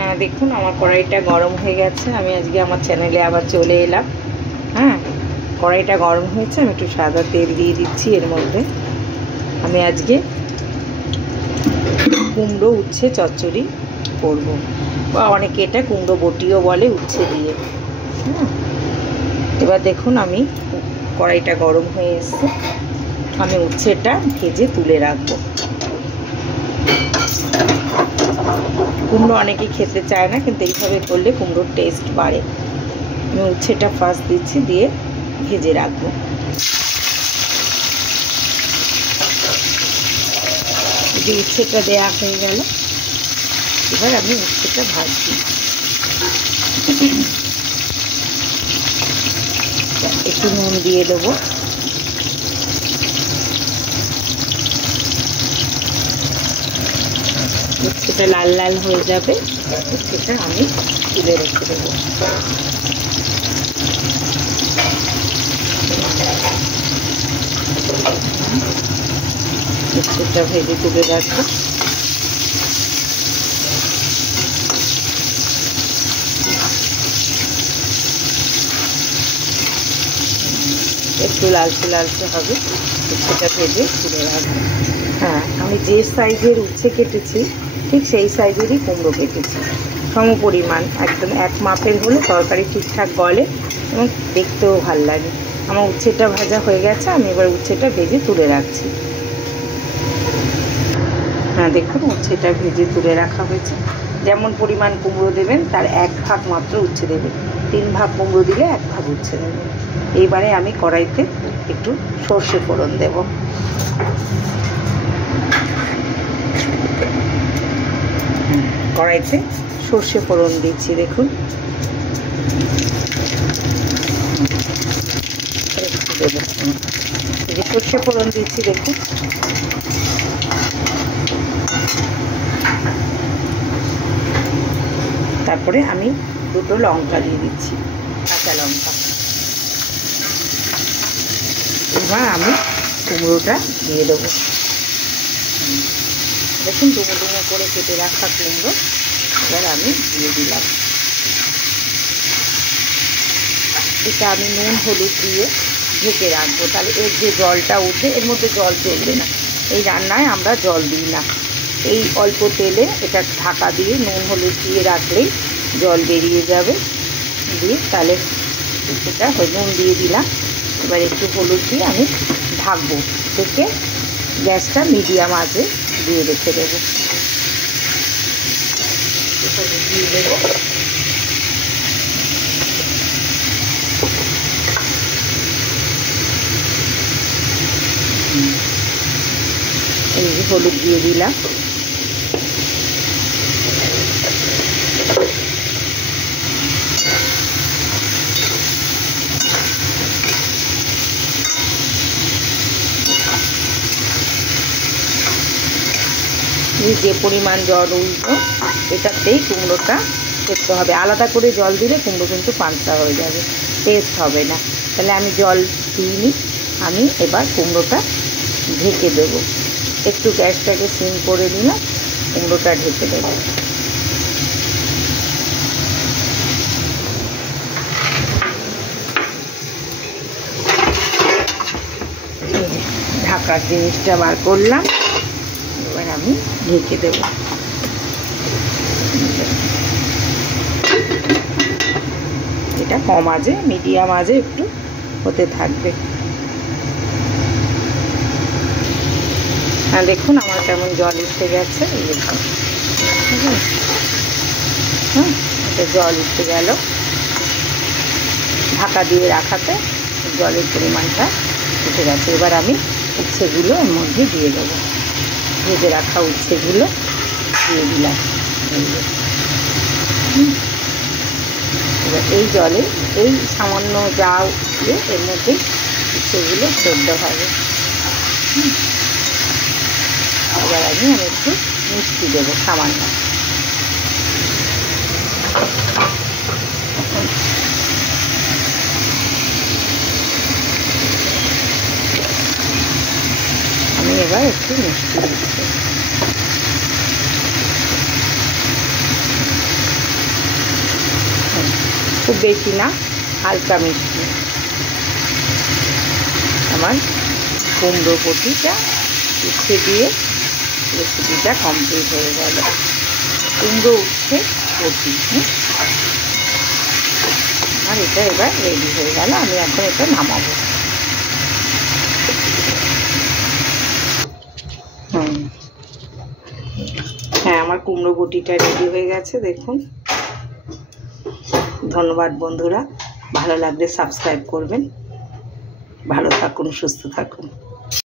হ্যাঁ দেখুন আমার কড়াইটা গরম হয়ে গেছে। আমি আজকে আমার চ্যানেলে আবার চলে এলাম। হ্যাঁ, কড়াইটা গরম হয়েছে, আমি একটু সাদা তেল দিয়ে দিচ্ছি। এর মধ্যে আমি আজকে কুমড়ো উচ্ছে চচ্চড়ি করব, বা অনেকে এটা কুমড়ো বটিও বলে উচ্ছে দিয়ে। হ্যাঁ, এবার দেখুন আমি কড়াইটা গরম হয়ে এসছে, আমি উচ্ছেটা ভেজে তুলে রাখবো। কুমড়ো অনেকে খেতে চায় না, কিন্তু এইভাবে করলে কুমড়োর টেস্ট বাড়ে। আমি উচ্ছেটা ফার্স্ট দিচ্ছি, দিয়ে ভেজে রাখবো। যে উচ্ছেটা দেওয়া হয়ে গেল, এবার আমি উচ্ছেটা ভাজছি। একটু নুন দিয়ে দেবো। উচ্ছেটা লাল লাল হয়ে যাবে, উচ্ছেটা আমি তুলে রেখে দেবো। উচ্ছেটা ভেজে তুলে রাখবো। একটু লালচে লালচে হবে, উচ্ছেটা ভেজে তুলে রাখবো। হ্যাঁ, আমি যে সাইজের উচ্ছে কেটেছি ঠিক সেই সাইজেরই কুমড়ো কেটেছি, সম পরিমাণ, একদম এক মাপের হলে তরকারি ঠিকঠাক গলে এবং দেখতেও ভালো লাগে। আমার উচ্ছেটা ভাজা হয়ে গেছে, আমি এবার উচ্ছেটা ভেজে তুলে রাখছি। হ্যাঁ দেখুন, উচ্ছেটা ভেজে তুলে রাখা হয়েছে। যেমন পরিমাণ কুমড়ো দেবেন তার 1 ভাগ মাত্র উচ্ছে দেবেন। 3 ভাগ কুমড়ো দিলে 1 ভাগ উচ্ছে দেবেন। এইবারে আমি কড়াইতে একটু সর্ষে ফোড়ন দেব। কড়াইতে সর্ষে ফোড়ন দিচ্ছি, দেখুন। যে সর্ষে ফোড়ন দিচ্ছি দেখুন। তারপরে আমি 2টো লঙ্কা দিয়ে দিচ্ছি, কাঁচা লঙ্কা। এবার আমি কুমড়োটা দিয়ে দেবো। দেখুন, ডুমো ডুমো করে কেটে রাখা কুমড়ো এবার আমি দিয়ে দিলাম। এটা আমি নুন হলুদ দিয়ে ঢেকে রাখবো, তাহলে এর যে জলটা উঠবে, এর মধ্যে জল চলবে না। এই রান্নায় আমরা জল দিই না। এই অল্প তেলে এটা ঢাকা দিয়ে নুন হলুদ দিয়ে রাখলেই জল বেরিয়ে যাবে। দিয়ে তাহলে সেটা নুন দিয়ে দিলাম। এবার একটু হলুদ দিয়ে আমি ঢাকবো, থেকে গ্যাসটা মিডিয়াম আঁচে দিয়ে রেখে দেবো। দিয়ে দেবো। এই যে হলুদ দিয়ে দিলাম। যে পরিমাণ জল উঠবো এটাতেই কুমড়োটা সেদ্ধ হবে। আলাদা করে জল দিলে কুমড়ো কিন্তু পান্তা হয়ে যাবে, টেস্ট হবে না। তাহলে আমি জল দিইনি, আমি এবার কুমড়োটা ঢেকে দেবো। একটু গ্যাসটাকে সিম করে দিলাম, কুমড়োটা ঢেকে দেবো। ঢাকার জিনিসটা বার করলাম, এবার আমি ঢেকে দেব। এটা কম আঁচে, মিডিয়াম আঁচে একটু হতে থাকবে। হ্যাঁ দেখুন, আমার কেমন জল উঠে গেছে। হ্যাঁ, এটা জল উঠে গেল। ঢাকা দিয়ে রাখাতে জলের পরিমাণটা উঠে গেছে। এবার আমি উচ্ছেগুলো এর মধ্যে দিয়ে দেবো। ভেজে রাখা উচ্ছেগুলো দিয়ে দিলাম। এবার এই জলে এই সামান্য যা দিয়ে এর মধ্যেই উচ্ছেগুলো সেদ্ধ হবে। এবার আমি একটু মিষ্টি দেবো সামান্য। আমি এবার একটু মিষ্টি দিচ্ছি। খুব বেশি না, হালকা মিষ্টি। আমার কুমড়ো বটিটা উচ্ছে দিয়ে রেসিপিটা কমপ্লিট হয়ে গেল। কুমড়ো উচ্ছে বটি আমার এটা এবার রেডি হয়ে গেল। আমি এখন এটা নামাবো। হ্যাঁ, আমার কুমড়ো বটিটা রেডি হয়ে গেছে, দেখুন। ধন্যবাদ বন্ধুরা, ভালো লাগলে সাবস্ক্রাইব করবেন। ভালো থাকুন, সুস্থ থাকুন।